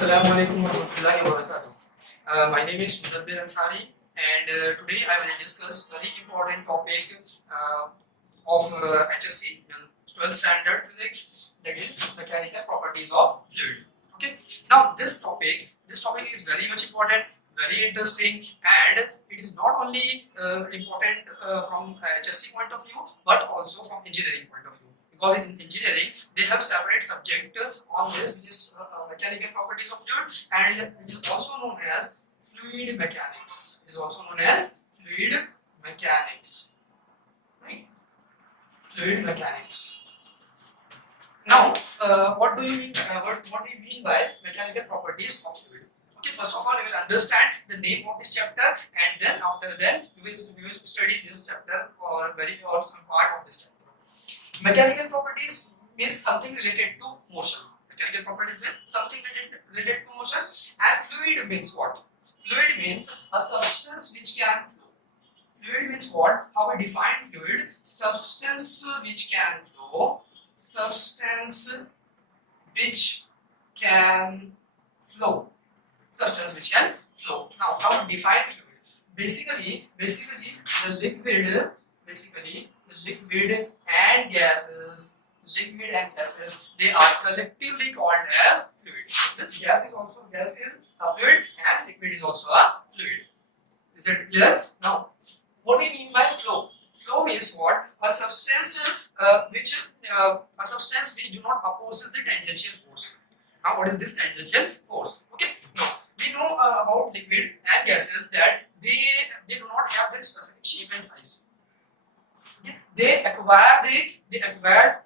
Assalamu alaikum warahmatullahi wabarakatuh. My name is Mudabbir Ansari, and today I will discuss very important topic of HSC, 12th standard physics, that is mechanical properties of fluid. Okay. Now this topic is very much important, very interesting, and it is not only important from HSC point of view, but also from engineering point of view. Because in engineering they have separate subject on this, which is mechanical properties of fluid, and it is also known as fluid mechanics. It is also known as fluid mechanics, right? Fluid mechanics. Now, what do you mean? What do you mean by mechanical properties of fluid? Okay, first of all, you will understand the name of this chapter, and then after that, we will study this chapter or some part of this chapter. Mechanical properties means something related to motion. Mechanical properties means something related to motion, and fluid means what? Fluid means a substance which can flow. Fluid means what? How we define fluid? Substance which can flow. Substance which can flow. Substance which can flow. Now, how we define fluid? Basically, the liquid and gases, they are collectively called as fluid. This gas is a fluid, and liquid is also a fluid. Is it clear? Now, what do we mean by flow? Flow means what? A substance which do not opposes the tangential force. Now, what is this tangential force? Okay. Now, we know about liquid and gases that they do not have their specific shape and size. Okay. They acquire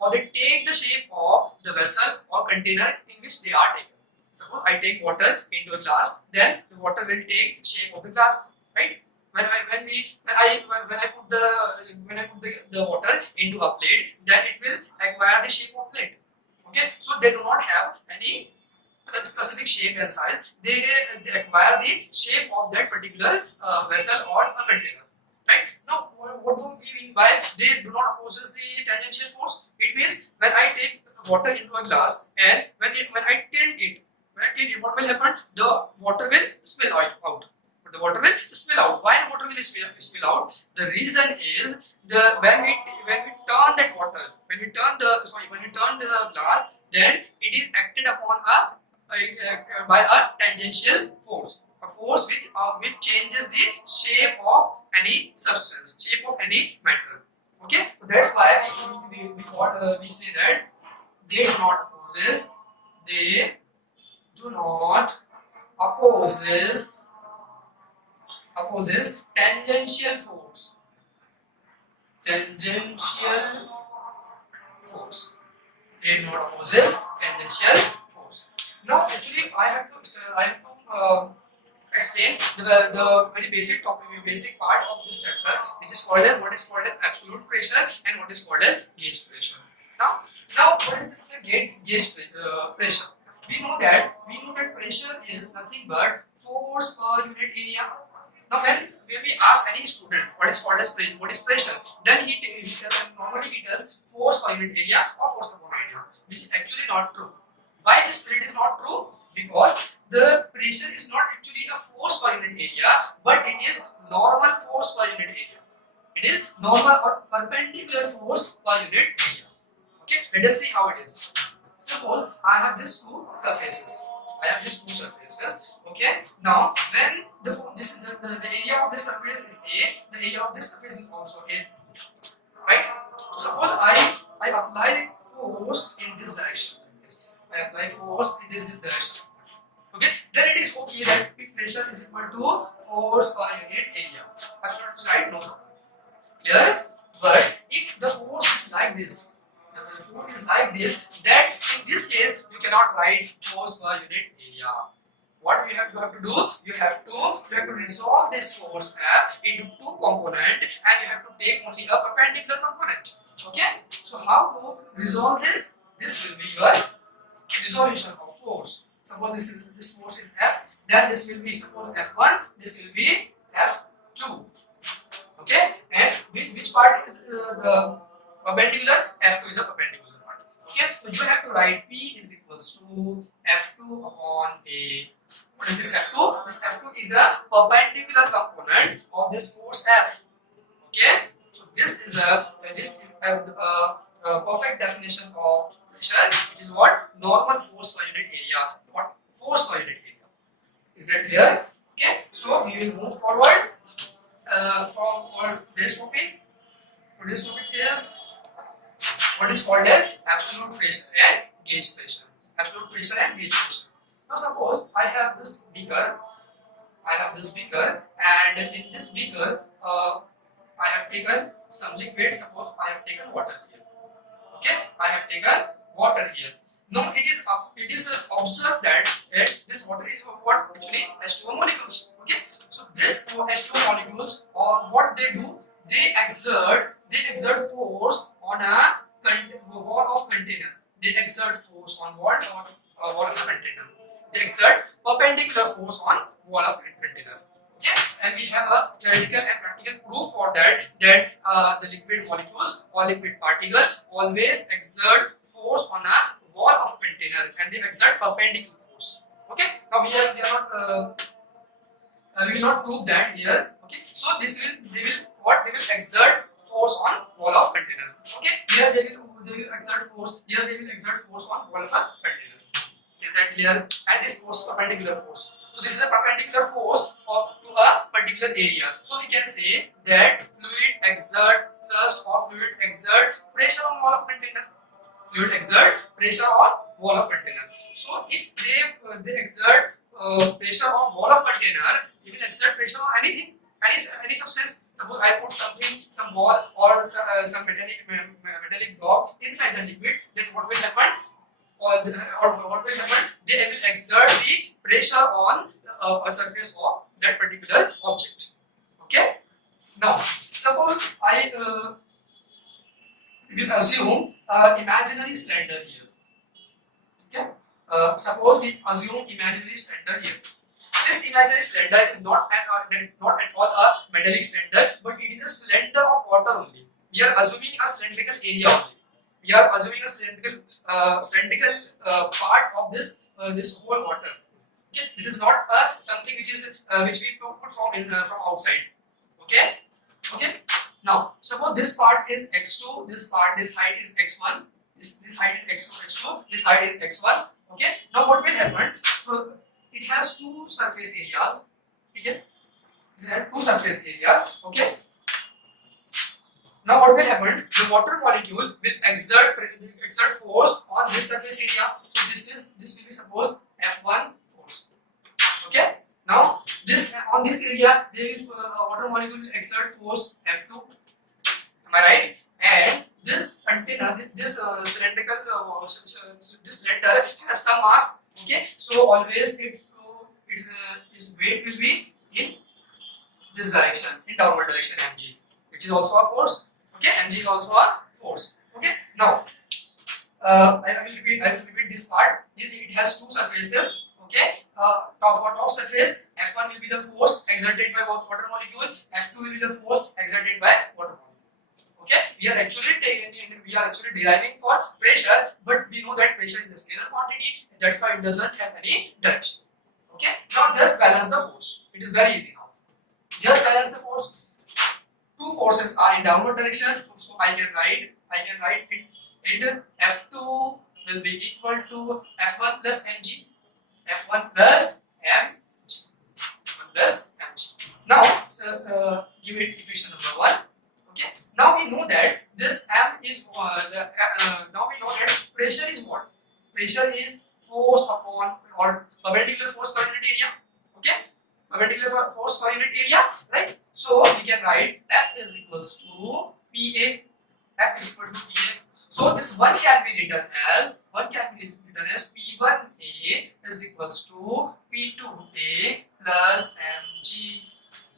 or they take the shape of the vessel or container in which they are taken. Suppose I take water into a glass, then the water will take the shape of the glass, right? When I put the water into a plate, then it will acquire the shape of plate. Okay, so they do not have any specific shape and size. They acquire the shape of that particular vessel or a container. Right? Now, what do we mean by they do not opposes the tangential force? It means when I take water into a glass, and when I tilt it, what will happen? The water will spill out. The water will spill out. Why the water will spill out? The reason is when we turn that water, when we turn the glass, then it is acted upon by a tangential force, a force which changes the shape of any substance, shape of any matter. Okay, so that's why we say that they do not opposes, they do not opposes tangential force. Tangential force. They do not opposes tangential force. Now, actually, I have to explain the very basic topic, basic part of this chapter, which is called as what is called as absolute pressure and what is called as gauge pressure. Now, what is this gauge pressure? We know that pressure is nothing but force per unit area. Now, when we ask any student what is called as what is pressure, then normally he tells force per unit area or force upon area, which is actually not true. Why it is not true? Because the pressure is not actually a force per unit area, but it is normal force per unit area. It is normal or perpendicular force per unit area. Okay, let us see how it is. Suppose I have these two surfaces. Okay, now when the area of this surface is A, the area of this surface is also A. Right? So suppose I apply force in this direction. I apply force in this direction. Okay, then it is okay that P pressure is equal to force per unit area. Absolutely right, no problem. Clear? But if the force is like this, then in this case you cannot write force per unit area. What you have to do? You have to resolve this force into two components, and you have to take only a perpendicular component. Okay? So how to resolve this? This will be your resolution of force. Suppose this force is F, then this will be suppose F1, this will be F2. Okay, and which part is the perpendicular? F2 is a perpendicular part. Okay, so you have to write P is equals to F2 upon A. What is this F2? This F2 is a perpendicular component of this force F. Okay, so this is a perfect definition of pressure, which is what normal force per unit area, not force per unit area. Is that clear? Okay, so we will move forward for this topic. Today's topic is what is called as absolute pressure and gauge pressure. Absolute pressure and gauge pressure. Now suppose I have this beaker. And in this beaker, I have taken some liquid. Suppose I have taken water here. Okay, I have taken water here. Now it is observed that this water is what actually H2O molecules. Okay, so this H2O molecules, or what they do, they exert force on a wall of container. They exert force on wall of a container. They exert perpendicular force on wall of container. Okay, and we have a theoretical and practical proof for that the liquid molecules or liquid particle always exert force on a wall of container, and they exert perpendicular force. Okay, now we will not prove that here. Okay, so they will exert force on wall of container. Okay, here they will exert force. Here they will exert force on wall of a container. Is that clear? And this force perpendicular force. So this is a perpendicular force to a particular area. So we can say that fluid exert thrust or fluid exert pressure on wall of container. Fluid exert pressure on wall of container. So if they exert pressure on wall of container, they will exert pressure on anything, any substance. Suppose I put some ball or some metallic block inside the liquid, then what will happen? Or what will happen? They will exert the pressure on a surface of that particular object. Okay. Now, suppose I will assume imaginary cylinder here. Okay. Suppose we assume imaginary cylinder here. This imaginary cylinder is not at all a metallic cylinder, but it is a cylinder of water only. We are assuming a cylindrical area only. We are assuming a cylindrical part of this whole water. Okay, this is not something which we put from outside. Okay, okay. Now suppose this part is x2, this height is x1, this height is x2, this height is x1. Okay. Now what will happen? So it has two surface areas. Okay, there are two surface areas. Okay. Now what will happen? The water molecule will exert force on this surface area. So this will be suppose F1 force. Okay. Now on this area, water molecule will exert force F2. Am I right? And this antenna, this cylindrical this cylinder has some mass. Okay. So always its weight will be in this direction, in downward direction, mg, which is also a force. Okay, mg is also a force. Okay, now I will repeat this part. It has two surfaces. Okay, top surface F1 will be the force exerted by water molecule. F2 will be the force exerted by water molecule. Okay, we are actually deriving for pressure, but we know that pressure is a scalar quantity. That's why it doesn't have any direction. Okay, now just balance the force. It is very easy now. Just balance the force. Two forces are in downward direction, so I can write it F2 will be equal to F1 plus mg. F1 plus mg. F1 plus mg. Now, give it equation number 1. Okay. Now we know that this m is now we know that pressure is what? Pressure is force upon or perpendicular force per unit area. Okay. Perpendicular force per unit area, right? So we can write F is equals to PA. F is equal to PA. So this one can be written as P1A is equals to P2A plus mg. It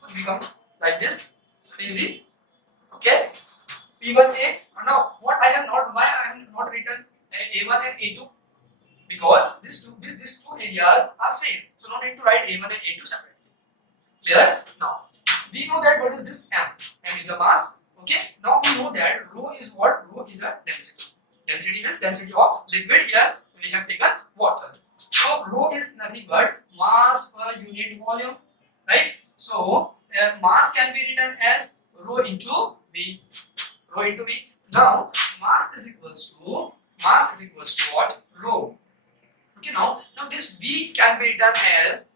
will become like this. Easy. Okay. P1A. Now why I have not written A1 and A2? Because these two areas are same. So no need to write A1 and A2 separately. Clear? Now we know that what is this m? M is a mass. Okay. Now we know that rho is what? Rho is a density. Density means density of liquid. Here we have taken water. So rho is nothing but mass per unit volume, right? So mass can be written as rho into V. Rho into V. Now mass is equals to what? Rho. Okay, now this V can be written as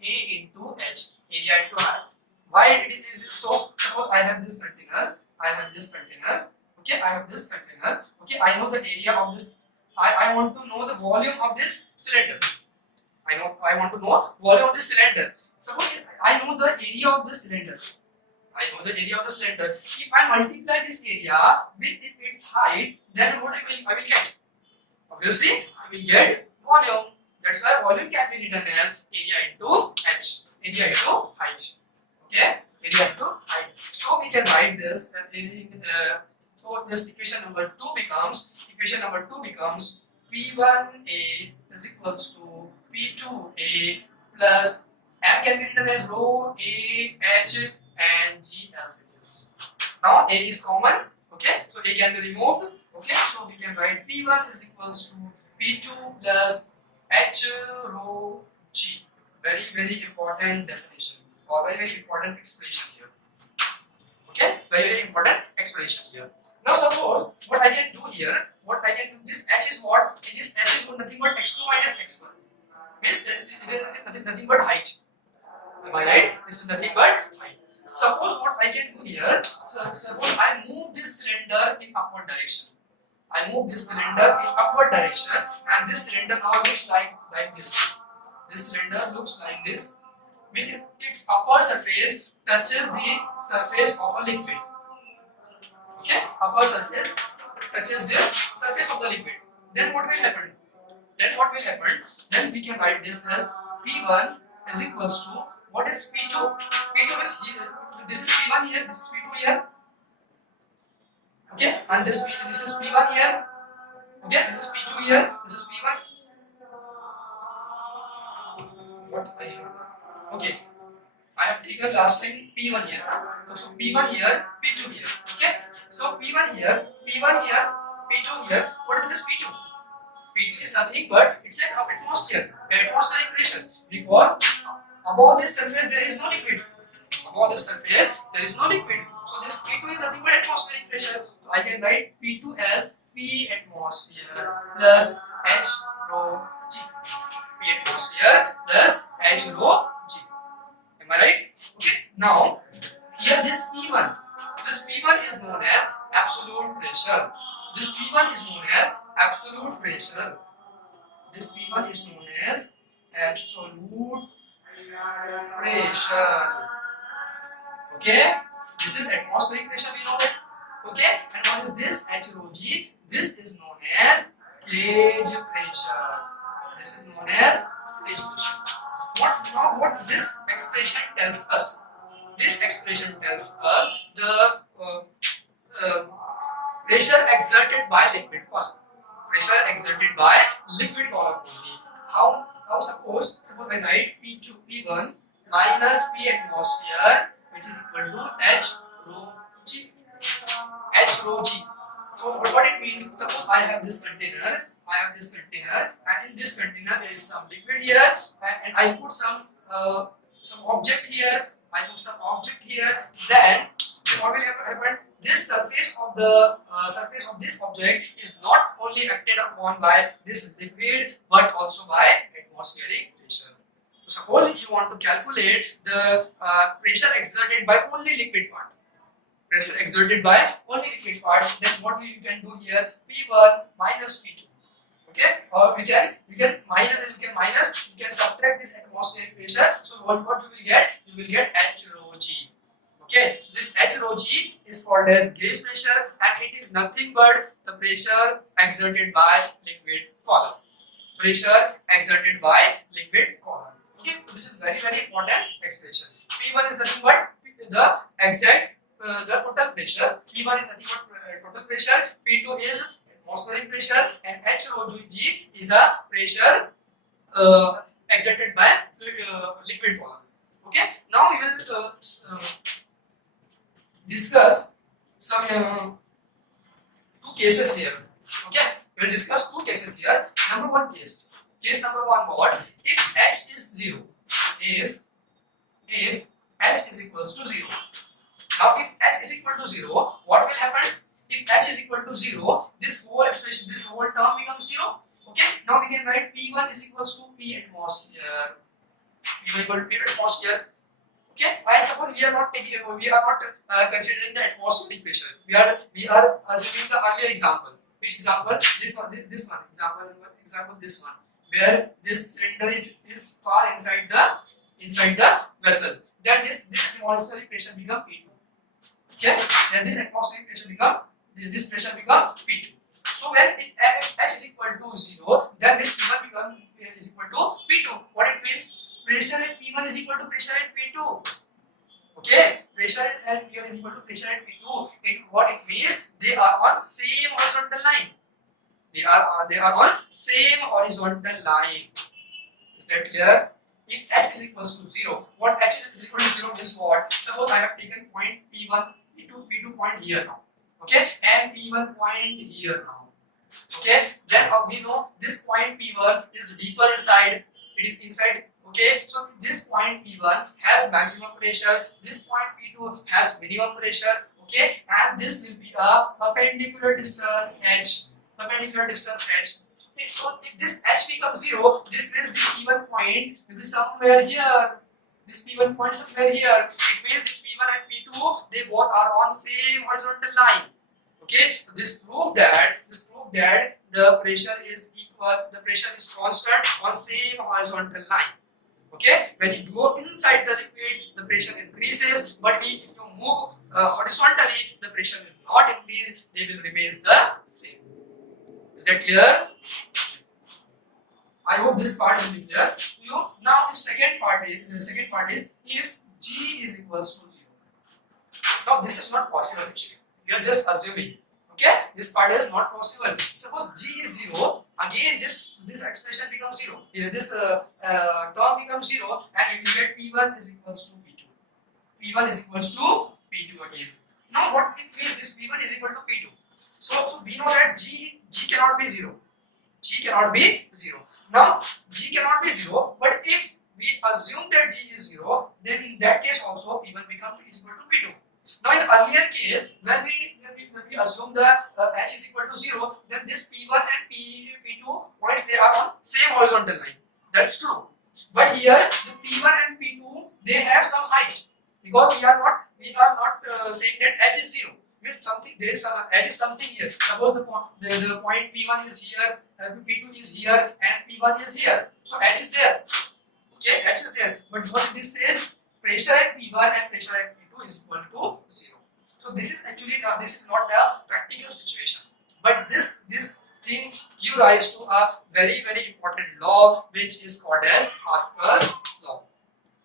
A into H, area into height. Why it is so? Suppose I have this container. Okay, I have this container. Okay, I know the area of this. I want to know the volume of this cylinder. I want to know volume of this cylinder. Suppose I know the area of the cylinder. If I multiply this area with its height, then what I will get? Obviously, I will get volume. That's why volume can be written as area into H. Area into height. Okay, area into height. So we can write this so this equation number 2 becomes P1A is equals to P2A plus M can be written as rho A H and G as it is. Now A is common. Okay, so A can be removed. Okay, so we can write P1 is equals to P2 plus H rho G. Very important definition or very important expression here. Okay, very important expression here. Now suppose what I can do here, this H is what? This H is nothing but x2 minus x1. Means it is nothing but height. Am I right? This is nothing but height. Suppose what I can do here, suppose I move this cylinder in upward direction. And this cylinder now looks like this. This cylinder looks like this. Means its upper surface touches the surface of a liquid. Okay, upper surface touches the surface of the liquid. Then what will happen? Then we can write this as P1 is equals to what is P2? P2 is here. This is P1 here. This is P2 here. Okay, and this is P1 here. Okay, this is P2 here. This is P1. What I have? Okay, I have taken last time P1 here. So P1 here, P2 here. Okay, so P1 here, P2 here. What is this P2? P2 is nothing but it's an atmospheric pressure, because above this surface there is no liquid. So this P2 is nothing but atmospheric pressure. So I can write P2 as P atmosphere plus H rho G. P atmosphere plus H rho G. Am I right? Okay. Now here this P1 is known as absolute pressure. This P1 is known as absolute pressure. Okay, this is atmospheric pressure, we know that. Okay, and what is this? H rho G. This is known as gauge pressure. What this expression tells us? This expression tells us the pressure exerted by liquid column. Only. How suppose I write P1 minus P atmosphere, which is equal to H rho G. So what it means? Suppose I have this container, and in this container there is some liquid here, and I put some object here. Then what will happen? This surface of this object is not only acted upon by this liquid but also by atmospheric pressure. So suppose you want to calculate the pressure exerted by only liquid part. Then what you can do here? P1 minus P2. Okay, or you can subtract this atmospheric pressure. So what you will get? You will get H rho G. Okay, so this H rho G is called as gauge pressure, and it is nothing but the pressure exerted by liquid column. Okay, this is very important expression. P1 is nothing but the exact the total pressure. P1 is nothing but total pressure. P2 is atmospheric pressure, and H rho G is a pressure exerted by liquid column. Okay, now we will discuss some two cases here. Okay, we will discuss two cases here. Number one case. Case number one, what? If h is 0. If h is equals to 0. Now if h is equal to 0, what will happen? If h is equal to 0, this whole expression, this whole term becomes 0. Okay, now we can write P1 is equals to P atmosphere. P1 equal to P atmosphere. Okay, and suppose we are not considering the atmospheric pressure. We are assuming the earlier example. Which example? This one. Example this one, where this cylinder is far inside the vessel. Then this atmospheric pressure become P2. Okay, then this atmospheric pressure become P2. So when if h is equal to 0, then this P1 is equal to P2. What it means? Pressure at P1 is equal to pressure at P2. Okay, pressure at P1 is equal to pressure at P2. What it means? They are on same horizontal line. They are on same horizontal line. Is that clear? If h is equals to 0, what h is equal to 0 means what? Suppose I have taken point P1, P2 point here now. Okay, and P1 point here now. Okay, then we know this point P1 is deeper inside. It is inside. Okay, so this point P1 has maximum pressure. This point P2 has minimum pressure. Okay, and this will be a perpendicular distance h. Perpendicular distance h. Okay, so if this h becomes 0, this means this P1 point will be somewhere here. This P1 point somewhere here. It means this P1 and P2, they both are on same horizontal line. Okay, so this proves that the pressure is equal, the pressure is constant on same horizontal line. Okay, when you go inside the liquid, the pressure increases, but if you move horizontally, the pressure will not increase, they will remain the same. Is that clear? I hope this part will be clear. Now if second part is if g is equals to 0. Now this is not possible actually. We are just assuming. Okay, this part is not possible. Suppose g is 0, again this expression becomes 0. This term becomes 0, and we will get P1 is equals to P2. P1 is equals to P2 again. Now what it means? This P1 is equal to P2. So we know that g cannot be 0. G cannot be 0. Now g cannot be 0, but if we assume that g is 0, then in that case also P1 becomes equal to P2. Now in earlier case, when we assume the h is equal to 0, then this P1 and P2 points, they are on same horizontal line. That's true. But here the P1 and P2, they have some height, because we are not saying that h is 0. Means something, there is some h is something here. Suppose the point P1 is here, P2 is here, and P1 is here. So h is there. Okay, h is there. But what this says, pressure at P1 and pressure at P2 is equal to 0. So this is actually this is not a practical situation, but this thing gives rise to a very important law, which is called as Pascal's law.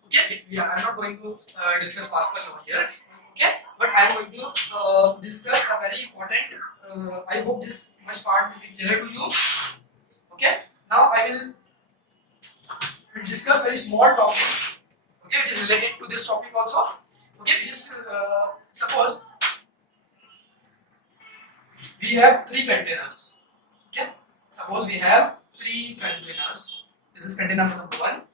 Okay, I'm not going to discuss Pascal's law here. Okay, but I am going to discuss a very important. I hope this much part will be clear to you. Okay, now I will discuss very small topic. Okay, which is related to this topic also. Okay, we just suppose we have 3 containers. Okay, suppose we have 3 containers. This is container number 1.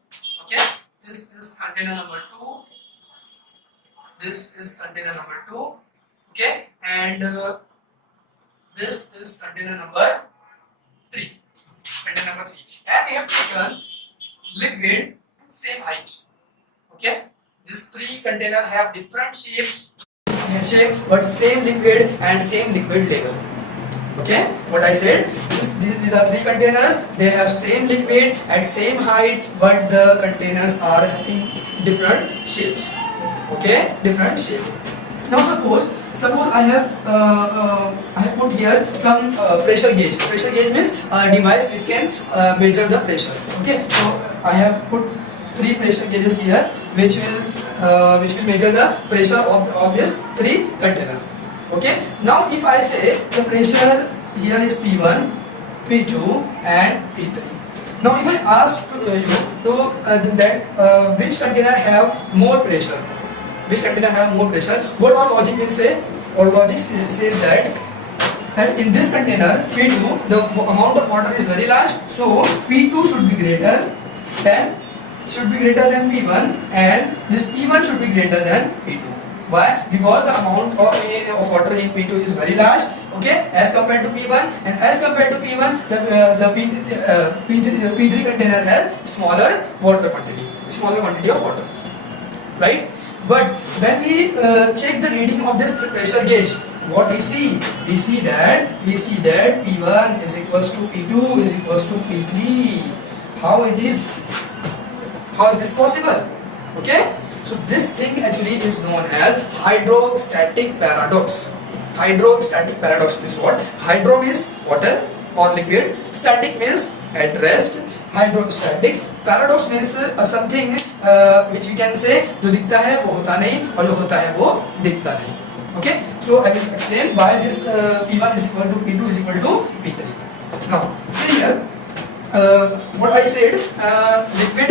Okay, this is container number 2. This is container number 2. Okay, and this is container number 3. Container number 3, and we have taken liquid same height. Okay, these 3 containers have different shape, but same liquid and same liquid level. Okay, what I said, these are 3 containers. They have same liquid at same height, but the containers are in different shapes. Okay, different shape. Now suppose I have put here some pressure gauge. Pressure gauge means a device which can measure the pressure. Okay, so I have put 3 pressure gauges here, which will measure the pressure of this 3 container. Okay, now if I say the pressure here is P1, P2 and P3. Now if I ask you which container have more pressure, what our logic will say? Our logic says that and in this container P2 the amount of water is very large, so P2 should be greater than P1 and this P1 should be greater than P2. Why? Because the amount of water in P2 is very large, okay, as compared to P1, and as compared to P1 the P3 container has smaller quantity of water, right? But when we check the reading of this pressure gauge, what we see? We see that P1 is equals to P2 is equals to P3. How is this possible? Okay, so this thing actually is known as hydrostatic paradox. Hydrostatic paradox is what? Hydro means water or liquid, static means at rest. Hydrostatic paradox means something which we can say जो दिखता है वो होता नहीं और जो होता है वो दिखता नहीं. Okay, so I will explain why this P1 is equal to P2 is equal to P3. Now see here, what I said, liquid,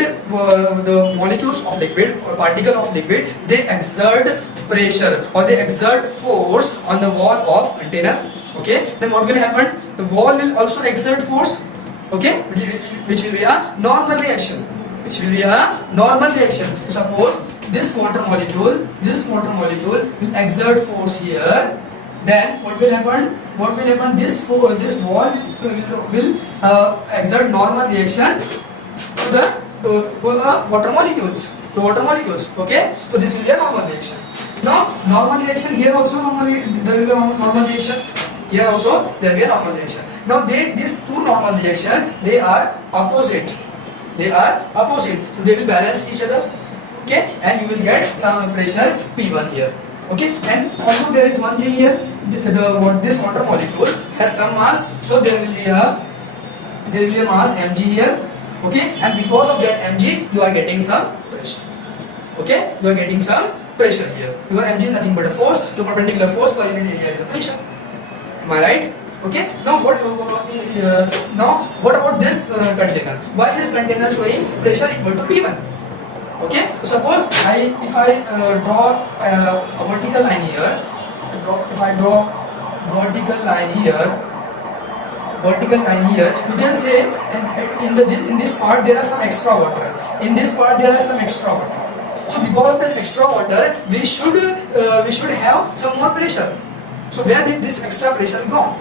the molecules of liquid or particle of liquid, they exert pressure or they exert force on the wall of container. Okay, then what will happen? The wall will also exert force. Okay, which will be a normal reaction. So suppose this water molecule will exert force here. Then what will happen? This wall will exert normal reaction to the water molecules. Okay, so this will be a normal reaction. Now normal reaction here also there will be a normal reaction. Here also there will be a normal reaction. Now these two normal reactions, they are opposite. So they will balance each other. Okay, and you will get some pressure P1 here. Okay, and also there is one thing here. This water molecule has some mass, so there will be a mass mg here. Okay, and because of that mg, you are getting some pressure. Okay, you are getting some pressure here because mg is nothing but a force. The perpendicular force per unit area is a pressure. Am I right? Okay. Now what about this container? Why this container showing pressure equal to P1? Okay. So suppose if I draw a vertical line here. If I draw vertical line here, you can say in this part there are some extra water. In this part there are some extra water. So because of that extra water, we should have some more pressure. So where did this extra pressure go?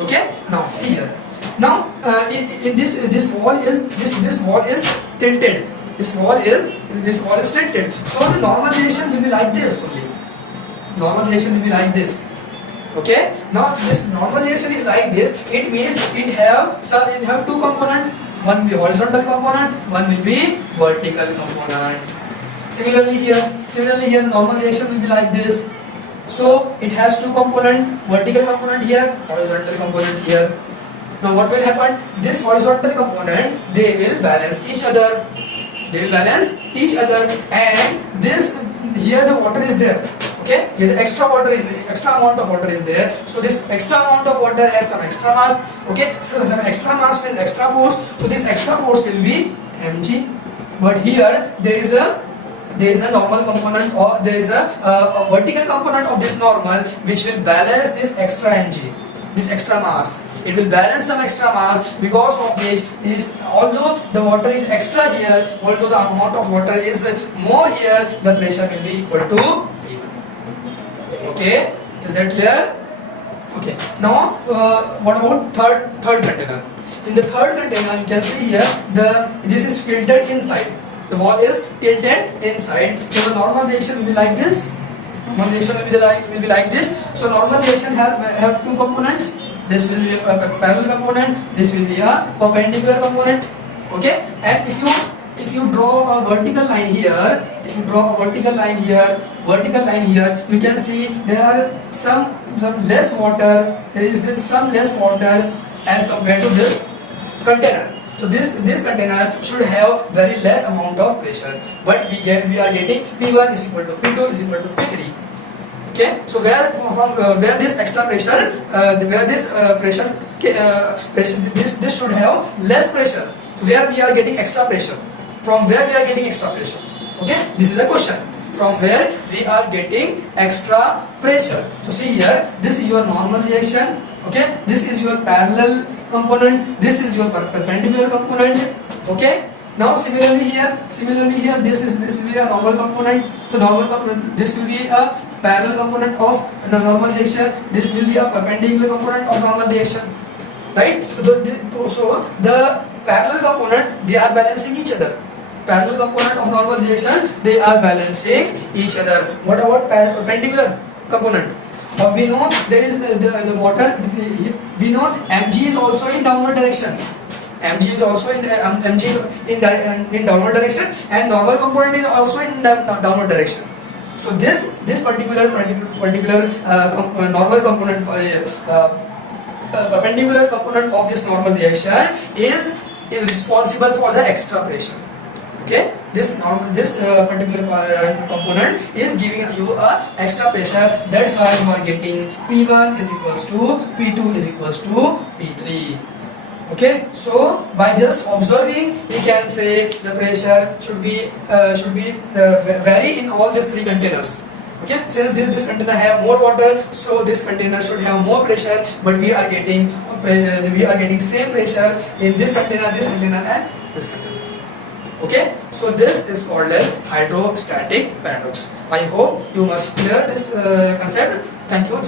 Okay. Now see here. Now in this wall is tilted. This wall is tilted. So the normal reaction will be like this only. Okay. Now this normal reaction is like this. It means it have two components. One will be horizontal component. One will be vertical component. Similarly here the normal reaction will be like this. So it has two components. Vertical component here, horizontal component here. Now what will happen? This horizontal component, they will balance each other. And this here the water is there. Okay, here the extra amount of water is there. So this extra amount of water has some extra mass. Okay, so some extra mass means extra force. So this extra force will be mg. But here there is a normal component or there is a vertical component of this normal which will balance this extra mg, this extra mass. It will balance some extra mass, because of which although the water is extra here, although the amount of water is more here, the pressure will be equal to P1. Okay, is that clear? Okay. Now what about third container? In the third container you can see here this is filtered inside. The wall is tilted inside. So the normal reaction will be like this. So normal reaction have two components. This will be a parallel component. This will be a perpendicular component. Okay. And if you draw a vertical line here, you can see there are some less water. There is some less water as compared to this container. So this container should have very less amount of pressure, but we are getting P1 is equal to P2 is equal to P3. Okay, so where this extra pressure, this should have less pressure. So where we are getting extra pressure? From where we are getting extra pressure? Okay, this is the question. From where we are getting extra pressure? So see here, this is your normal reaction. Okay, this is your parallel component, this is your perpendicular component. Okay, now similarly here, this will be a normal component. So normal component, this will be a parallel component of normal direction, this will be a perpendicular component of normal direction, right? So the parallel component, they are balancing each other. Parallel component of normal direction, they are balancing each other. What about perpendicular component? We know there is the water. We know mg is also in downward direction. Mg is also in in downward direction, and normal component is also in downward direction. So this particular normal component, perpendicular component of this normal reaction is responsible for the extra pressure. Okay, this particular component is giving you a extra pressure. That's why you are getting P1 is equals to P2 is equals to P3. Okay, so by just observing, we can say the pressure should be vary in all these three containers. Okay, since this container have more water, so this container should have more pressure, but we are getting same pressure in this container, and this container. Okay, so this is called as hydrostatic paradox. I hope you must clear this concept. Thank you.